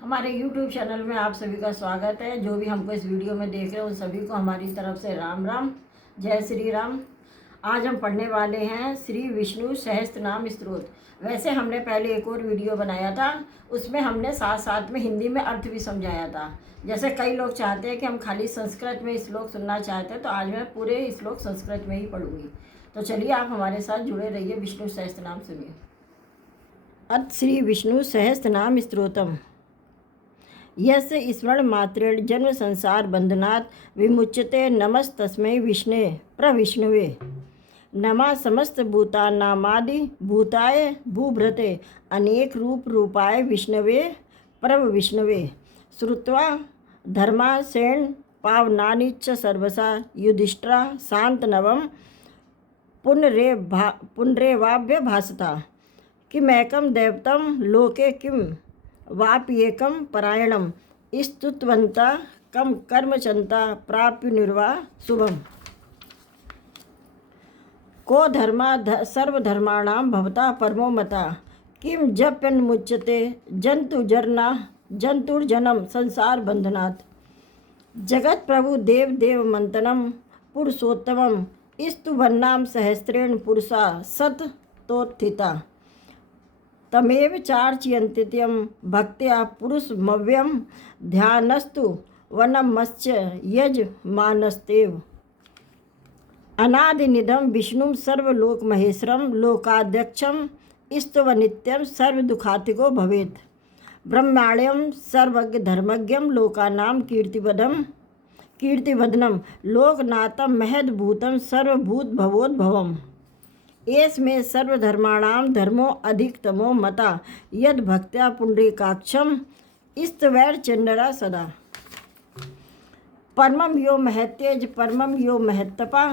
हमारे YouTube channel में आप सभी का स्वागत है। जो भी हमको इस वीडियो में देख रहे हैं उन सभी को हमारी तरफ से राम राम, जय श्री राम। आज हम पढ़ने वाले हैं श्री विष्णु सहस्त्रनाम स्तोत्र। वैसे हमने पहले एक और वीडियो बनाया था, उसमें हमने साथ साथ में हिंदी में अर्थ भी समझाया था। जैसे कई लोग चाहते हैं कि हम खाली संस्कृत में श्लोक सुनना चाहते हैं, तो आज मैं पूरे श्लोक संस्कृत में ही पढ़ूंगी। तो चलिए आप हमारे साथ जुड़े रहिए, विष्णु सहस्त्रनाम सुनिए। अर्थ श्री विष्णु सहस्त्रनाम स्तोत्रम। यस्य स्मरण मात्रेण जन्म संसार बंधनात् विमुच्यते नमस्तस्मै विष्णे प्रविष्णवे। नमः समस्त भूतानामादि भूताय भूभृते अनेक रूप रूपाय विष्णवे प्रभ विष्णवे। श्रुत्वा धर्मासेन पावनानि च सर्वसा युधिष्ठिरा शान्तनवं पुनरेवाभ्य भासता। किमेकं दैवतं लोके किं वाप्येकं परायणं स्तुतवन्ता कम कर्मचन्ता प्राप्य निर्वा शुभम। को धर्मा सर्वधर्माणां भवता परमो मता। किं जप्यन्मुच्यते जंतुर्जनम संसार बंधनात्। जगत प्रभु देव देव मंतनम पुरुषोत्तमं स्तुवन्नाम सहस्रेण पुरुषा सततोत्थिता। तमेव चार्चयन्त्यं भक्त्या पुरुषमव्यं ध्यानस्तु वनमस्य यजमानस्तेव। अनादिनिधं विष्णुं सर्वलोकमहेश्वरं लोकाध्यक्षं स्तवनित्यं सर्वदुःखातिको भवेत्। ब्रह्माण्यं सर्वज्ञ धर्मज्ञं लोकानां कीर्तिवदनं लोकनाथं महद्भूतं सर्वभूतभवोद्भवम्। एस्मे सर्वधर्माणां धर्मो अधिकतमो मता यद भक्त्या पुंडरीकाक्षं स्तवैर्चंडरा सदा। परमं यो महत्यज परमं यो महत्तपा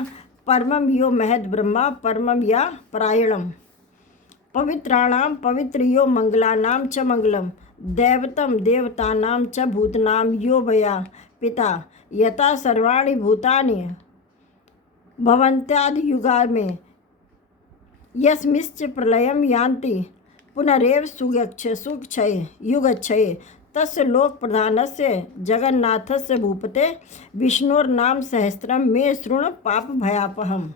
परमं यो महद ब्रह्मा परमं या परायणम। पवित्राणां पवित्र यो मंगलानां च मंगलम दैवतं देवतानां च भूतनां यो वया पिता यथा सर्वाणि भूतानि भवन्त्यादि युगा में यस्मिश्च प्रलयं यान्ति पुनरेव सुक्षये युगक्षये। तस्य लोक प्रधानस्य जगन्नाथस्य भूपते विष्णोर्नाम सहस्त्रम मे शृणु पाप भयापहम्।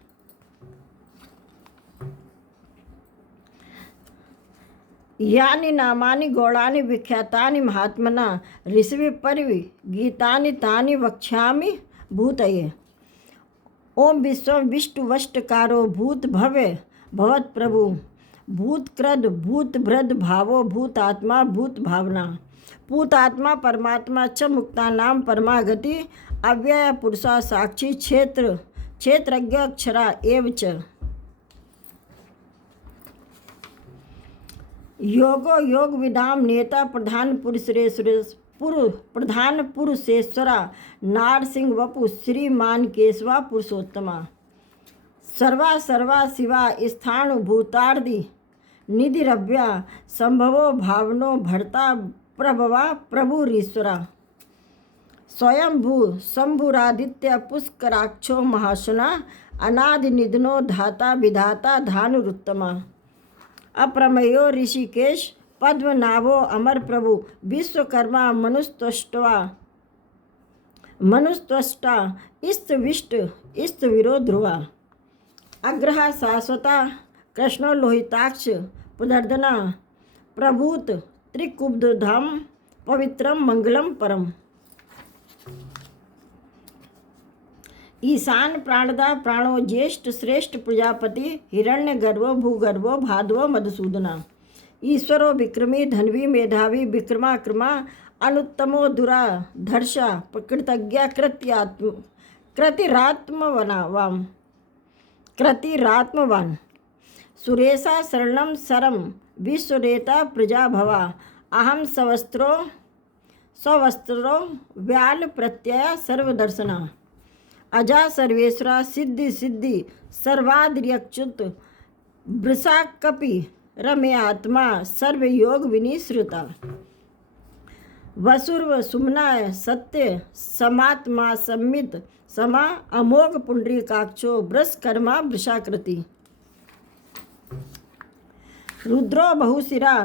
यानि नामानि गौणानि विख्यातानि महात्मना ऋषि परिवि गीतानि तानि वक्ष्यामि भूतये। ओम विश्वं विष्णुवष्टकारो भूत भव्य भवत प्रभु भूतक्रद भूतभृद भावो भूतात्मा भूत भावना। भूतात्मा परमात्मा च मुक्तानां परमागति अव्यय पुरुषा साक्षी क्षेत्रज्ञ अक्षरा एव च। योगो योग विदाम नेता प्रधान पुरुषेश्वरा नारसिंह वपु श्रीमान केशवा पुरुषोत्तमा। सर्वा शिवा स्थाणुभूतार्दि निधिरव्या संभवो भावनो भर्ता प्रभवा प्रभुरीश्वरा। स्वयंभू शंभुरादित्य पुष्कराक्षो महाशुना अनादिनिधनो धाता विधाता धानुरुत्तमा। अप्रमेयो ऋषिकेश पद्मनाभो अमर प्रभु विश्वकर्मा मनुस्त्वष्टा इस्तविष्ट इस्तवीरो ध्रुवा। अग्रहा शाश्वता कृष्णो लोहिताक्ष पुनर्दना प्रभूत त्रिकुब्धधाम पवित्रम मंगलम परम। ईशान प्राणदा प्राणो ज्येष्ठ श्रेष्ठ प्रजापति हिरण्य गर्भो भूगर्भो भाद्वो मधुसूदना। ईश्वरो विक्रमी धन्वी मेधावी विक्रमाक्रमा अनुत्तमो दुराधर्षा कृतज्ञा कृतिरात्मवान। सुरेशा शरणं शरम विश्वरेता प्रजा भवा। अहम सवस्त्रो व्याल प्रत्यया सर्वदर्शना। अजा सर्वेश्वरा सिद्धि सर्वाद्रियच्युत वृषा कपि रमे आत्मा सर्वयोग विनिश्रुता। वसुर्व सुमना सत्य समात्मा सम्मित समा अमोघ पुंडरीकाक्षो वृषकर्मा वृषाकृति। रुद्रो बहुशिरा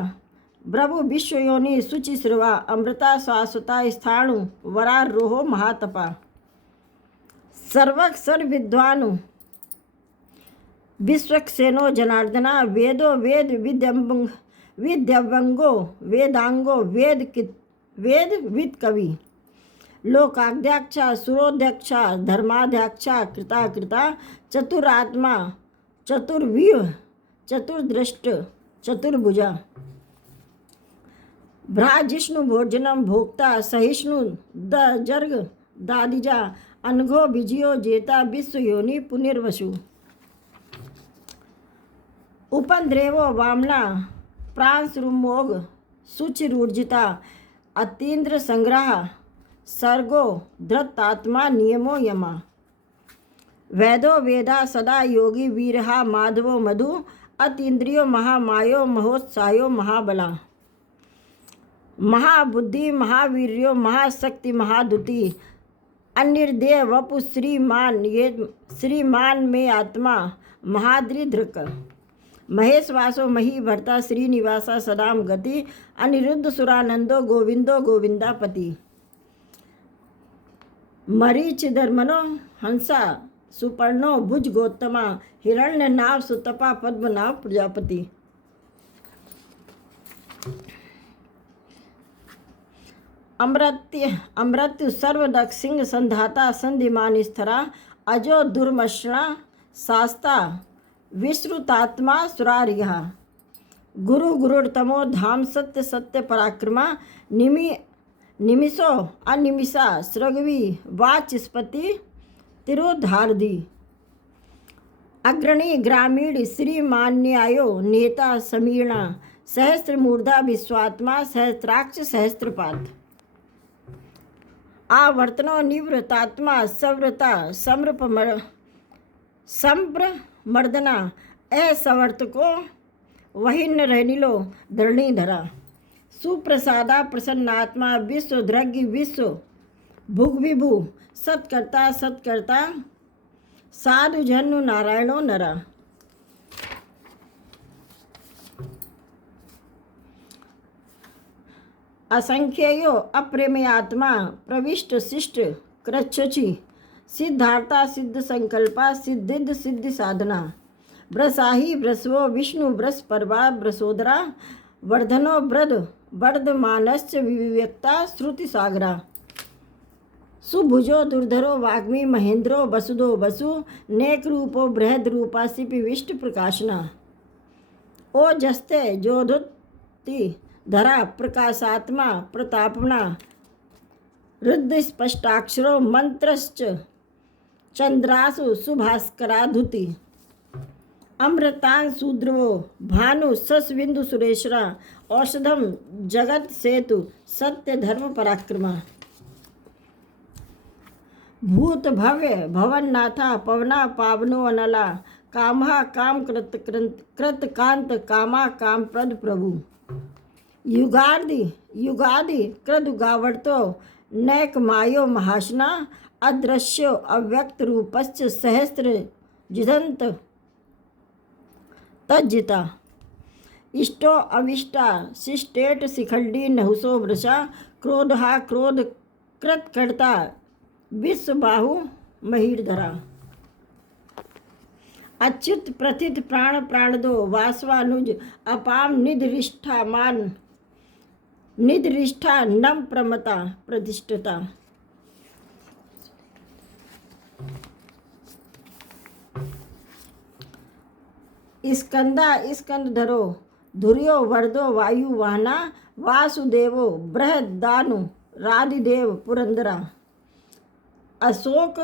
प्रभु विश्वयोनि शुचिश्रवा अमृता शाश्वता स्थाणु वरारोहो महातपा सर्वक्षर विद्वानु विश्वक्सेनो जनार्दना वेदो वेद विद्यवंगो वेदांगो वेद विद कवि लोकाध्यक्षा सुरोध्यक्षा धर्माध्यक्षा कृता कृता चतुरात्मा चतुर्व्यूह चतुर्दृष्ट चतुर्भुजा भ्राजिष्णु भोजनम भोक्ता सहिष्णु दर्ग दादिजा अनघो विजयो जेता विश्वयोनि पुनर्वसु उपद्रेवो वामना प्रांसुमोग शुचिरूर्जिता अतीन्द्र संग्रह सर्गो धृतात्मा नियमो यमा वैदो वेदा सदा योगी वीरहा माधवो मधु अतीन्द्रियो महामायो महोत्सायो महाबला महाबुद्धि महावीर्यो महाशक्ति महादुति अनिर्देय वपु श्रीमान ये श्रीमान में आत्मा महाद्रिधृक महेशवासो मही भर्ता श्रीनिवासा सदाम गति अनिरुद्ध सुरानंदो गोविंदो गोविंदापति मरीचिधर्मनो हंसा सुपर्णो भुज गौतमा हिरण्य नाव सुतपा पद्मनाभ प्रजापति अमृत्यु सर्वदक्ष सिंह संधाता संधिमान स्थरा अजो दुर्मषणा शास्ता विश्रुतात्मा सुरारिहा गुरु गुरुतमो धाम सत्य सत्य पराक्रमा निमिषो अनिमिषा सृगवी वाचस्पति तिरोधारदी अग्रणी ग्रामीण श्रीमान्यायो नेता समीरणा सहस्त्रमूर्धा विश्वात्मा सहस्त्राक्ष सहस्त्रपात आवर्तनो निवृतात्मा सव्रता संप्रमर्दना असवर्तको वहिन रहनिलो धरणी धरा सुप्रसादा प्रसन्नात्मा विश्वध्रग्य विश्व भुग विभु सत्कर्ता सत्कर्ता साधु जन्नु नारायणो नरा असंख्ययो अप्रेमय आत्मा प्रविष्ट शिष्ट कृच्छुचि सिद्धार्था सिद्ध संकल्पा सिद्धिद सिद्धि साधना ब्रसाही ब्रसवो विष्णु ब्रस परवा ब्रसोदरा वर्धनो ब्रद वर्धमानश्च विविक्ता श्रुति सागरा सुभुजो दुर्धरो वाग्मी महेंद्रो वसुदो वसु नेक रूपो बृहद रूपा सिपि विष्ट प्रकाशना ओ जस्ते जोधुति धरा प्रकाशात्मा प्रतापना रुद्ध स्पष्टाक्षरो मंत्रश्च चंद्रासु सुभास्कराधुति अमृतान शूद्रवो भानु सस्विंदु सुरेश्वरा औषधम जगत सेतु सत्य धर्म पराक्रमा भूत भव्य भवन्नाथा पवना पावनो अनला कामहा काम कृत कांत कामा काम प्रद प्रभु युगादि कृदुगावर्तो नैक मायो महाशना अदृश्यो अव्यक्त रूपश्च सहस्त्र जिदंत तज्जिता इष्टो अविष्टा शिष्टेट शिखंडी नहुसो वृषा क्रोधहा क्रोध कृतकर्ता विश्वबाहु महीरधरा अच्युत प्रथित प्राण प्राणदो वासवानुज अपाम निधरिष्ठा नम प्रमता प्रतिष्ठता स्कंद धरो धुर्यो वर्दो वायु वाहना वासुदेवो बृहदानु राधिदेव पुरंदरा अशोक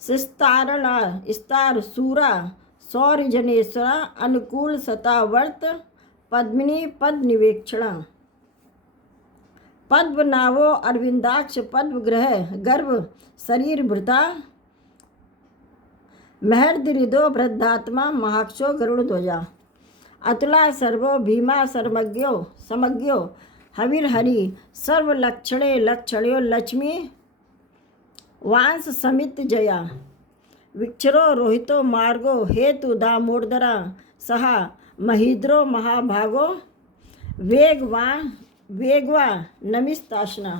स्तार सूरा सौर्य जनेश्वरा अनुकूल सतावर्त पद्मिनी पद निवेक्षणा पद्मनाभो अरविंदाक्ष पद्मग्रह गर्भ शरीर भृता महर्दिदो वृद्धात्मा महाक्षो गरुड़ ध्वजा अतुला सर्वो भीमा समज्ञो हविर्हरि सर्वलक्षणे लक्षण्यो लक्ष्मी वांस समित जया विक्षरो रोहितो मार्गो हेतु दामोदरा सहा महीद्रो महाभागो वेगवा नमिस्ताशना।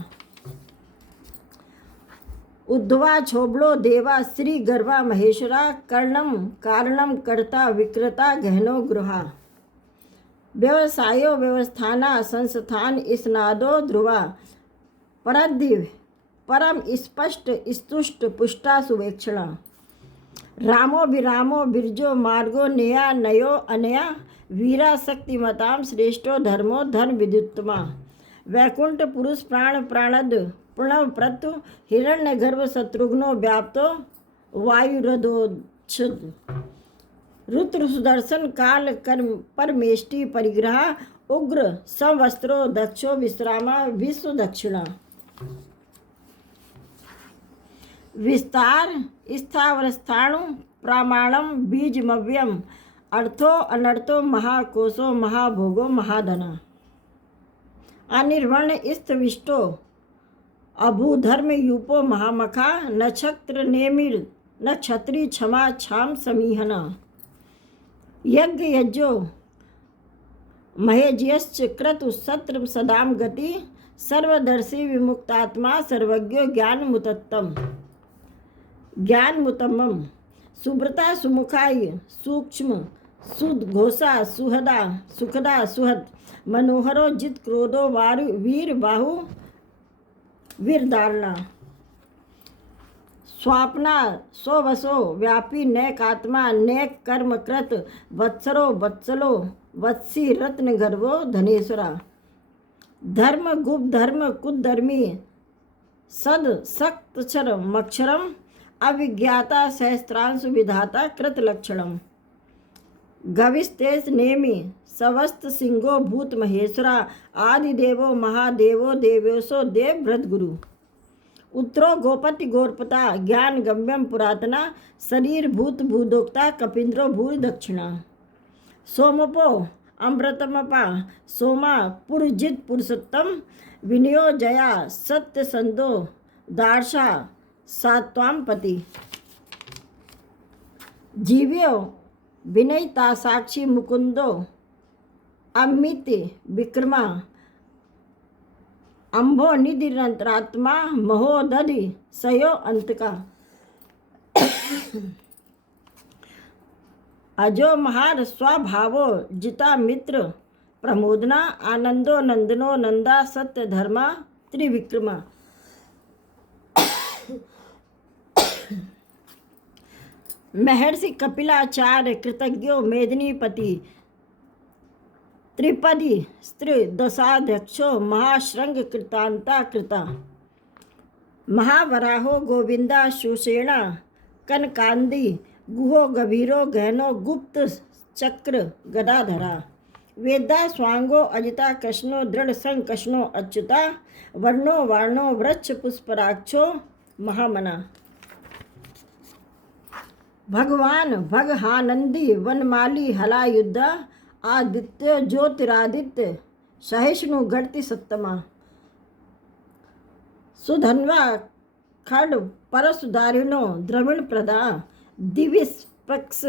उद्धवा छोबड़ो देवा श्री गर्भा महेश्वरा कर्णम कारणम कर्ता विक्रता गहनो गृहा। व्यवसायो व्यवस्थाना संस्थान स्नादो ध्रुवा परदिव परम स्पष्ट स्तुष्ट पुष्टा सुवेक्षणा। रामो विरामो बिरजो मार्गो नेया नयो अनया वीरा शक्तिमताम श्रेष्ठो धर्मो धर्म विद्युत्तमा। वैकुंठ पुरुष प्राण प्राणद प्रणव प्रतु हिरण्य गर्भ शत्रुघ्नो व्याप्तो वायुरदोच्छद। रुद्र सुदर्शन काल कर्म परमेष्टि परिग्रह उग्र संवस्त्रो दक्षो विश्रामा विश्व दक्षिणा। विस्तार स्थावरस्थाणु प्रामाणम बीजमव्यम अर्थो अनर्थो महाकोशो महाभोगो महाधना। अनिर्वर्ण स्थविष्टो अभूधर्म यूपो महामखा नक्षत्र नेमिर नक्षत्री क्षमा छाम समीहना। यज्ञ यज्ञो महेजयश्च क्रतु सत्र सदाम गति सर्वदर्शी विमुक्तात्मा सर्वज्ञो ज्ञानमुतमम। सुब्रता सुमुखाय सूक्ष्म सुघोषा सुहदा सुखदा सुहद मनोहरो जित क्रोधो वारु वीर बाहु वीरदारणा। स्वापना सोवसो व्यापी नैकात्मा नैक कर्म कृत वत्सरो वत्सलो वत्सी रत्न गर्भो धनेश्वरा। धर्म गुप्त धर्म कुधर्मी सद सक्तक्षर मक्षरम अविज्ञाता सहस्त्रांश विधाता कृत लक्षणम। गविस्तेज नेमि सवस्त सिंहो भूत महेश्वरा आदिदेवो महादेवो देवेशो देव भृत गुरु। उत्तरो गोपति गोरपता ज्ञान गम्यम पुरातना शरीर भूत भूदोक्ता कपिंद्रो भूरि दक्षिणा। सोमपो अमृतमपा सोमा पुरजित पुरुषोत्तम विनयो जया सत्य संदो दार्शा सात्वाम पति। जीव्यो विनयता साक्षी मुकुंदो अमित विक्रमा अम्भो निधिरंतरात्मा महोदधि सयो अंतका। अजो महार स्वभावो जिता मित्र प्रमोदना आनंदो नंदनो नंदा सत्य धर्मा त्रिविक्रमा। महर्षि कपिलाचार्य कृतज्ञो मेदिनीपति त्रिपदी स्त्री दशाध्यक्षो महाश्रृंग कृतांता कृता। महावराहो गोविंदा सुषेणा कनकांदी गुहो गभीरो गहनो गुप्त चक्र गदाधरा। वेदा स्वांगो अजिता कृष्णो दृढ़ संग कृष्णो अच्युता वर्णो वार्णो वृक्ष पुष्पराक्षो महामना। भगवान भगहानंदी वनमाली हलायुद्ध आदित्य ज्योतिरादित्य सहिष्णु गढ़ति सत्तमा। सुधन्वा खड परसुदारिणो द्रविण प्रदा दिविस्पक्ष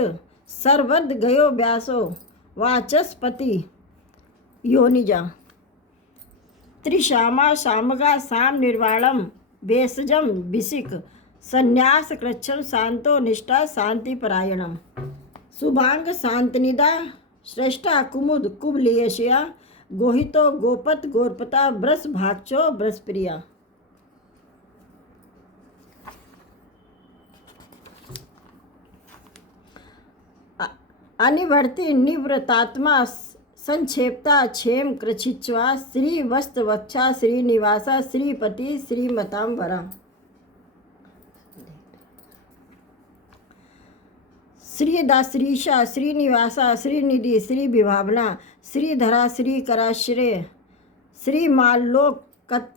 सर्वद गयो व्यासो वाचस्पति योनिजा। त्रिशामा शामगा साम निर्वाणम भेषजम विशिक संन्यास कृच्छम शांतो निष्ठा शांति परायणम। शुभांग शांतनिदा श्रेष्ठा कुमुद कुबलेशिया गोहितो गोपत गोरपता ब्रस भाक्षो ब्रसप्रिया। अनिवर्ति निवृतात्मा संक्षेपता क्षेम कृच्छिच्वा श्री वस्त्रवक्षा श्रीनिवासा श्रीपति श्रीमतांबरा। श्रीदाश्रीषा श्रीनिवासा श्रीनिधि श्री विभावना श्रीधरा श्रीकराश्रय श्रीमाल्लोकत्राश्रया।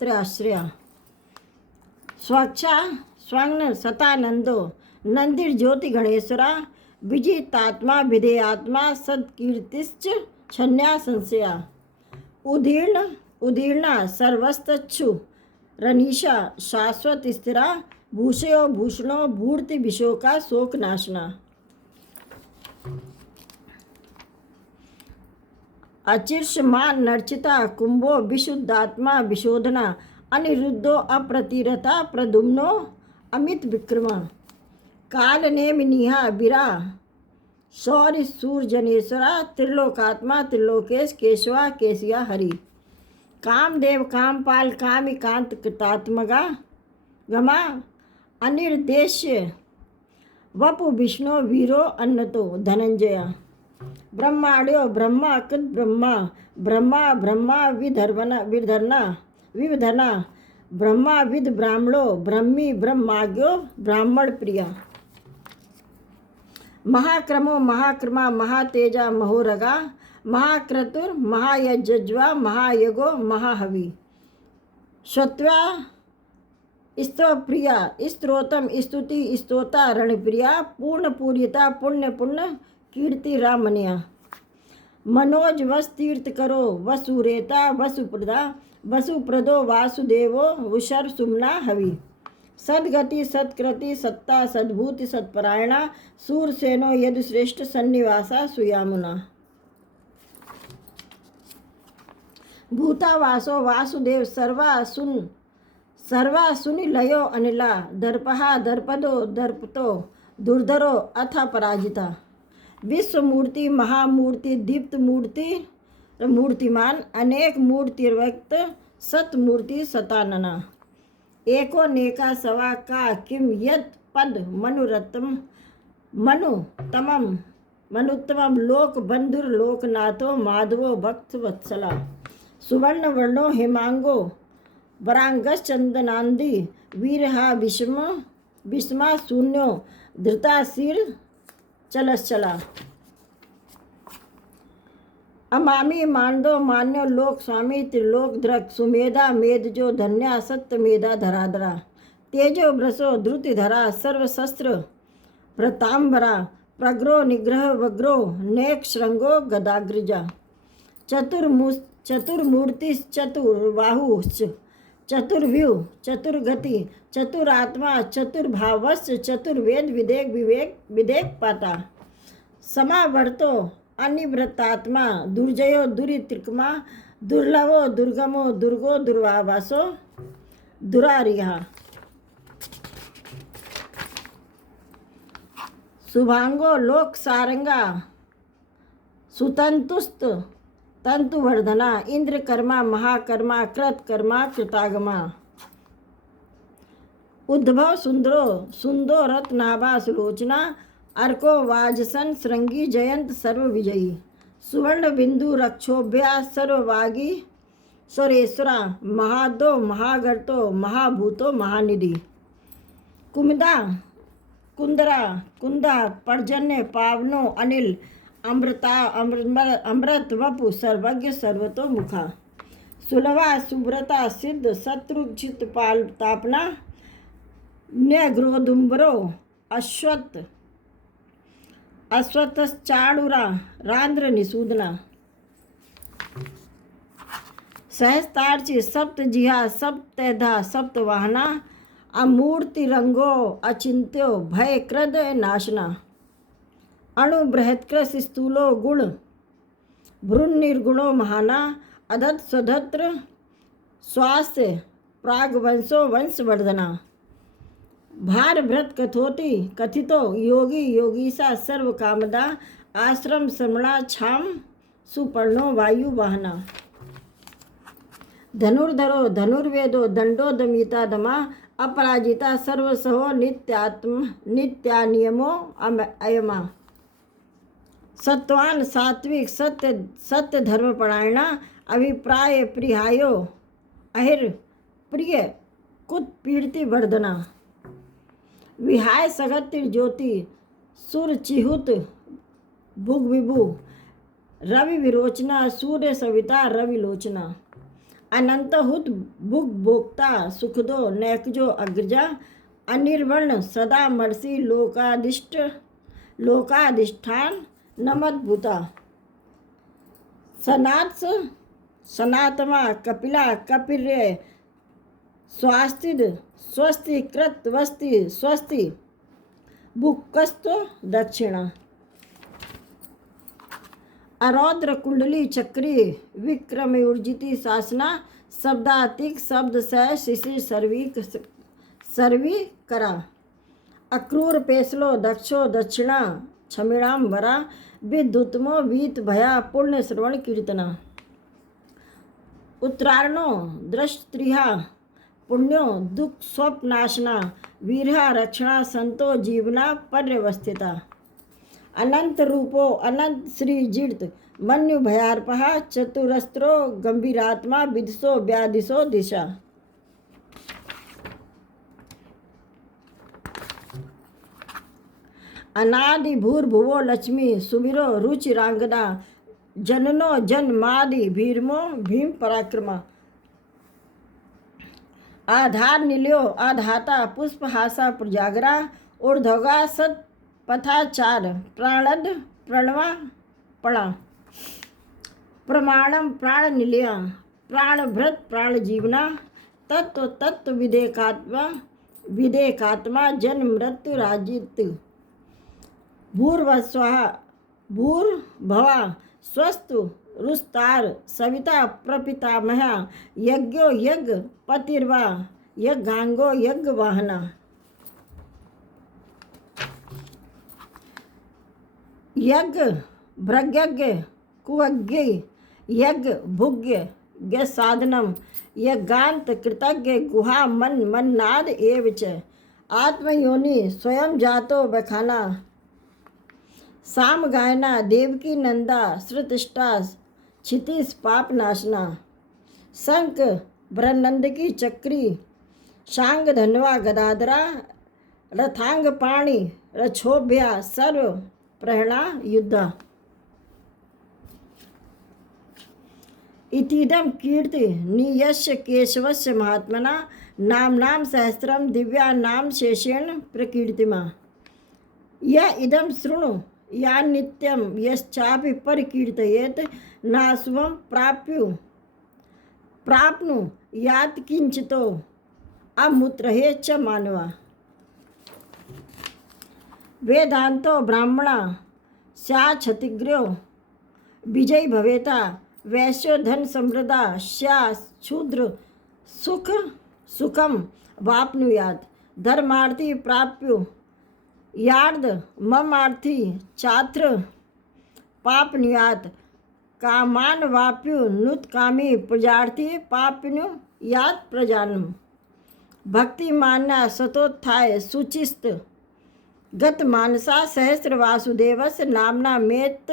स्वक्षा स्वर्ण सतानंदो नंदिर ज्योति गणेश्वरा विजितात्मा विधेयात्मा सत्कीर्तिश्च छन्या संशया। उदीर्णा सर्वस्तच्छु रनीशा शाश्वत स्थिरा भूषयो भूषणो भूर्ति विशोका शोकनाशना। अचिर्षमान नर्चिता कुंभो विशुद्धात्मा विशोधना अनिरुद्धो अप्रतिरता प्रदुम्नो अमित विक्रमा काल नेमिनिहा बिरा शौर्य सूर्यजनेश्वरा त्रिलोकात्मा त्रिलोकेश केशवा केशिया हरि कामदेव कामपाल कामिकांत कृतात्मगा गमा अनिर्देश्य वपु विष्णु वीरो अन्नतो धनंजय ब्रह्माण्यो ब्रह्मा कृत ब्रह्मा ब्रह्मा ब्रह्मा विधर्ना ब्रह्मा विद ब्राह्मणो ब्रह्मी ब्रह्माज्ञो ब्राह्मण प्रिया महाक्रमो महाक्रमा महातेजा महोरगा महाक्रतुर महायज्वा महायगो महाहवि श्रुत्वा स्तोप्रिया स्त्रोतम स्तुति स्तोता रणप्रिया पूर्ण पूर्यता पुण्य पुण्य कीर्ति रामनिया मनोज वस तीर्थ करो वसुरेता वसुप्रदो वासुदेवो उषर सुमना हवि सदगति सत्कृति सत्ता सद्भूति सत्परायणा सूरसेनो यदुश्रेष्ठ सन्निवासा सुयामुना भूतावासो वासुदेव सर्वा सुनि लयो अनिला दर्पहा दर्पदो दर्पतो दुर्धरो अथ पराजिता विश्वमूर्ति महामूर्ति दीप्त मूर्ति मूर्तिमान अनेक मूर्तिर्व्यक्त सतमूर्ति सतानना एको नेका सवा का किम यत पद मनुत्तमम लोक बंधुर लोकनाथो माधवो भक्त वत्सला सुवर्ण वर्णो हेमांगो वरांगस चंदनांदी वीरहा विस्मा शून्यो धृता सिर चलश्चला अमामी मांडो मान्यो लोक स्वामी त्रिलोक द्रक सुमेधा मेदजो धन्या सत्य मेधा धराधरा तेजो ब्रसो द्रुतिधरा सर्वशस्त्र प्रतांबरा प्रग्रो निग्रह वग्रो नेक श्रृंगो गदाग्रजा चतुर्मूर्ति चतुर्बाहुश्च चतुर्व्यूह चतुर्गति चतुरात्मा चतुर्भावश्च चतुर्वेद विदेक पाता समावर्तो अनिवृत्तात्मा दुर्जयो दुरित्रिकमा दुर्लभो दुर्गमो दुर्गो दुर्वावासो दुरारिहा शुभांगो लोक सारंगा सुतंतुस्त तंतुवर्धना इंद्रकर्मा महाकर्मा कृतकर्मा कृतागमा उद्भव सुंदो रत्नाभा सुलोचना अर्को वाजसन श्रृंगी जयंत सर्वविजयी सुवर्ण बिंदु रक्षोभ्या सर्ववागी स्वरेश्वरा महादो महागर्तो महाभूतो महानिधि कुमुदा कुंदरा कुंदा पर्जन्य पावनो अनिल अमृत वपु सर्वज्ञ सर्वतो मुखा सुलभा सुब्रता सिद्ध शत्रुजित पाल तापना न्यग्रोदुम्बरो अश्वत्थचाणुरा रांद्र निसूदना सहस्तार्ची सप्तजिहा सप्तधा सप्तवाहना अमूर्ति रंगो अचिंत्यो भय क्रोध नाशना अणु बृहत्कृश स्थूलो गुण भ्रूण निर्गुणो महाना अधत स्वधत्र स्वास्थ्य प्रागवंशो वंशवर्धना भार भ्रत कथितो योगी योगीसा सर्व कामदा आश्रम श्रमणा छाम सुपर्णो वायु वाहना धनुर्धरो धनुर्वेदो दंडो दमिता दमा अपराजिता सर्वसहो नित्यानियमो अयमा सत्वान सात्विक सत्य धर्मपरायणा अभिप्राय प्रियायो अहिर प्रिय कुत पीड़ति वर्धना विहाय सगत्य ज्योति सुर चिहुत भुग विभु रवि विरोचना सूर्य सविता रवि लोचना अनंत हुत भुग भोक्ता सुखदो नैकजो अग्रजा अनिर्वर्ण सदा मर्षि लोकाधिष्ठान नमद्भूता सनातमा कपिला कपिर्य स्वस्ति कृत वस्ति स्वस्ति बुक्कस्तो दक्षिणा अरौद्र कुंडली चक्री विक्रम ऊर्जिति शासना शब्दातिक शब्द सह शिशिर सर्वी करा अक्रूर पेसलो दक्षो दक्षिणा क्षमिणाम वरा विद्युतमो वीत भया पुण्य श्रवण कीर्तना उत्तरायणो दृष्टिहा पुण्यो दुख स्वप्नाशना वीरहा रक्षणा संतो जीवना पर्यवस्थिता अनंत रूपो अनंत श्री जीर्त मन्यु भयार्पहा चतुरस्त्रो गंभीरात्मा विदसो व्याधिशो दिशा अनादि भूर्भुवो लक्ष्मी सुमिरो रुचिरांगना जननो जन्मादि भीरमो भीम पराक्रमा आधार निल्यो आधाता पुष्पहासा प्रजागरा ऊर्ध्वगा सत पथाचार प्राणद प्रणवा पणा प्रमाणम प्राण निलया प्राणभृत प्राण जीवना तत्व तत्व विदेकात्मा जन्म मृत्यु राजित भूर्भस्वाहा भूर्भवा स्वस्तु रुस्तार सविता प्रपितामहा यज्ञो यज्ञ पतिर्वा यज्ञांगो यज्ञ वाहना यज्ञ भ्रज्ञ कुवज्ञ यज्ञ भुज्ञ साधनम यज्ञांत कृतज्ञ गुहा मन मन्नाद एव च आत्मयोनि स्वयं जातो बखाना साम गायना देवकी नंदा श्रुतिष्ठा क्षितिस पाप नाशना शंख ब्रह्नंद की चक्री शांग धनवा गदाधरा रथांग पाणी रक्षोभ्या सर्व प्रणा युद्धा इतीदम कीर्ति नियस्य केशवस्य महात्मना नाम सहस्रम दिव्या नाम शेषेण प्रकीर्तिमा यह इदम शृणु या नित्यम यश्चापि परिकीर्तयेत नास्वं प्राप्नु यात किंचितो अमुत्रहे च मानवा वेदांतो ब्राह्मणा स्या क्षतिग्र्यो विजयी भवेता वैश्यो धन समृद्धा स्या शूद्र सुखम वाप्नुयात धर्मार्थी प्राप्यु यार्द ममार्थी चात्र पापनुयात कामान वाप्यु नुत्कामी प्रजार्थी पापनु यात प्रजानम भक्ति मानना सतोत्थाय सुचिस्त गत मानसा सहस्र वासुदेवस नामना मेत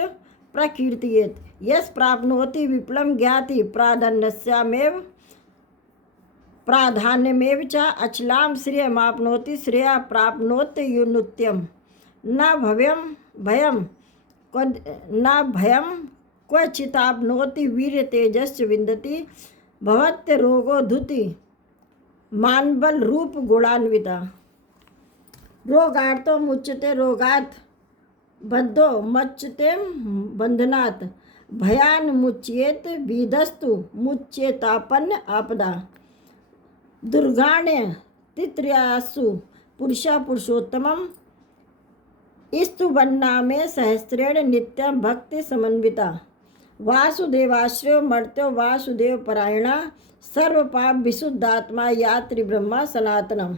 प्रकीर्तियेत यस प्राप्नोति विप्लम ज्ञाति प्राधान्यस्यामेव प्राधान्यमेव च अचलाम श्रेयमाप्नोति श्रेया प्राप्नोति युनुत्यम न भयम क्वचिताप्नोति वीर तेजस् विन्दति भवत्य रोगो धुति मानबल रूप गुणान्विता रोगार्तो मुच्यते रोगात् बद्धो मच्यते बंधनात् भयान मुच्येत विधस्तु मुच्येतापन्न आपदा दुर्गाण्य तित्रयासु पुरुषा पुरुषोत्तमम स्तु वन्ना में सहस्रेण नित्यम भक्ति समन्विता वासुदेवाश्रयो मर्त्यो वासुदेव परायणा सर्व पाप विशुद्धात्मा यात्री ब्रह्मा सनातनम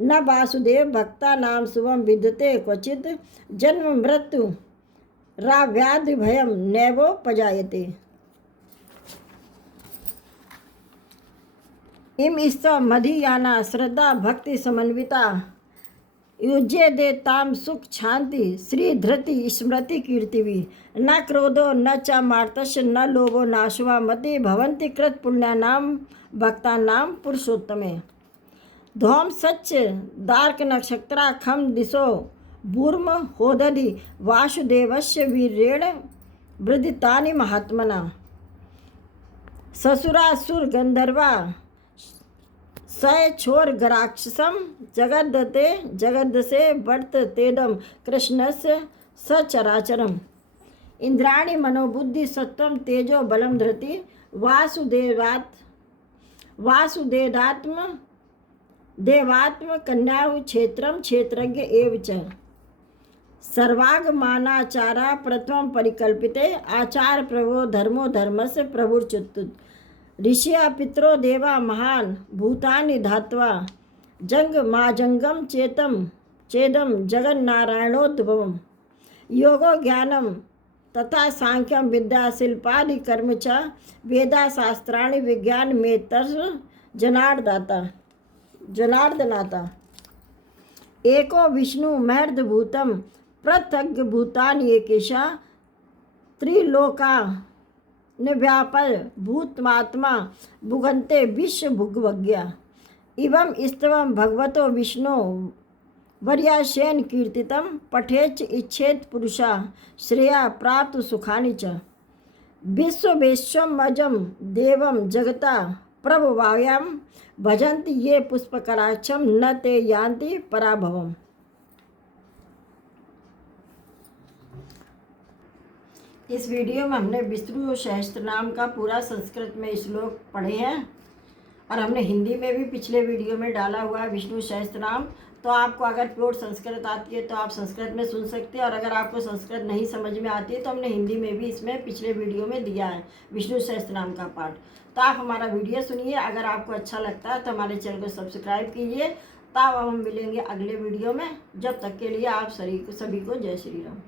न वासुदेव भक्ता नाम शुभम विद्यते क्वचित जन्म मृत्यु राव्याधि भयम नैवो पजायते इम स्तव मधीयाना श्रद्धा भक्ति समन्विता युज्य दे ताम सुख शांति श्री धृति स्मृति कीर्तिवी न क्रोधो न च मार्तस्य न लोभो नाशवा मते भवन्ति कृत पुण्यानाम भक्तानाम पुरुषोत्तमे धौम सच दार्क नक्षत्रा खम दिशो भूर्म होदधि वासुदेवस्य वीरेण वृदितानि महात्मना ससुरासुर गंधर्वा सय छोर गराक्षसम जगदते जगदसे वर्त तेदम कृष्णस्य सचराचरम इंद्राणी मनोबुद्धि सत्वम तेजो बलम धृति वासुदेवात्म कन्याहु क्षेत्रम क्षेत्रज्ञ एव च सर्वागमानाचारा प्रथम परिकल्पिते आचार प्रभो धर्मो धर्मस्य प्रभुर्च्युत ऋषिया पितरो देवा महान भूतानि धात्वा जंग माजंगम चेदम जगन्नारायणोद्भवम योगो ज्ञानम तथा सांख्यम विद्या शिल्पादि कर्म च वेदा शास्त्राणि विज्ञान में तर्स जनार्दनाता एको विष्णु महर्दभूतम पृथग भूतानि एकेशा त्रिलोका निव्यापर भूतमात्मा भुगन्ते विश्व भुग्भज्ञा इवं स्तवं भगवतो विष्णु वर्याशेन कीर्तितं पठेच इच्छेत पुरुषा श्रेया प्राप्त सुखानि च विश्ववेश्वमजं देवं जगता प्रभवायां भजन्ति ये पुष्पकराक्षं न ते यान्ति पराभवम्। इस वीडियो में हमने विष्णु सहस्त्रनाम का पूरा संस्कृत में श्लोक पढ़े हैं और हमने हिंदी में भी पिछले वीडियो में डाला हुआ है विष्णु सहस्त्रनाम। तो आपको अगर प्योर संस्कृत आती है तो आप संस्कृत में सुन सकते हैं, और अगर आपको संस्कृत नहीं समझ में आती है तो हमने हिंदी में भी इसमें पिछले वीडियो में दिया है विष्णु सहस्त्रनाम का पाठ। तो आप हमारा वीडियो सुनिए, अगर आपको अच्छा लगता है तो हमारे चैनल को सब्सक्राइब कीजिए। तब हम मिलेंगे अगले वीडियो में। जब तक के लिए आप सभी को जय श्री राम।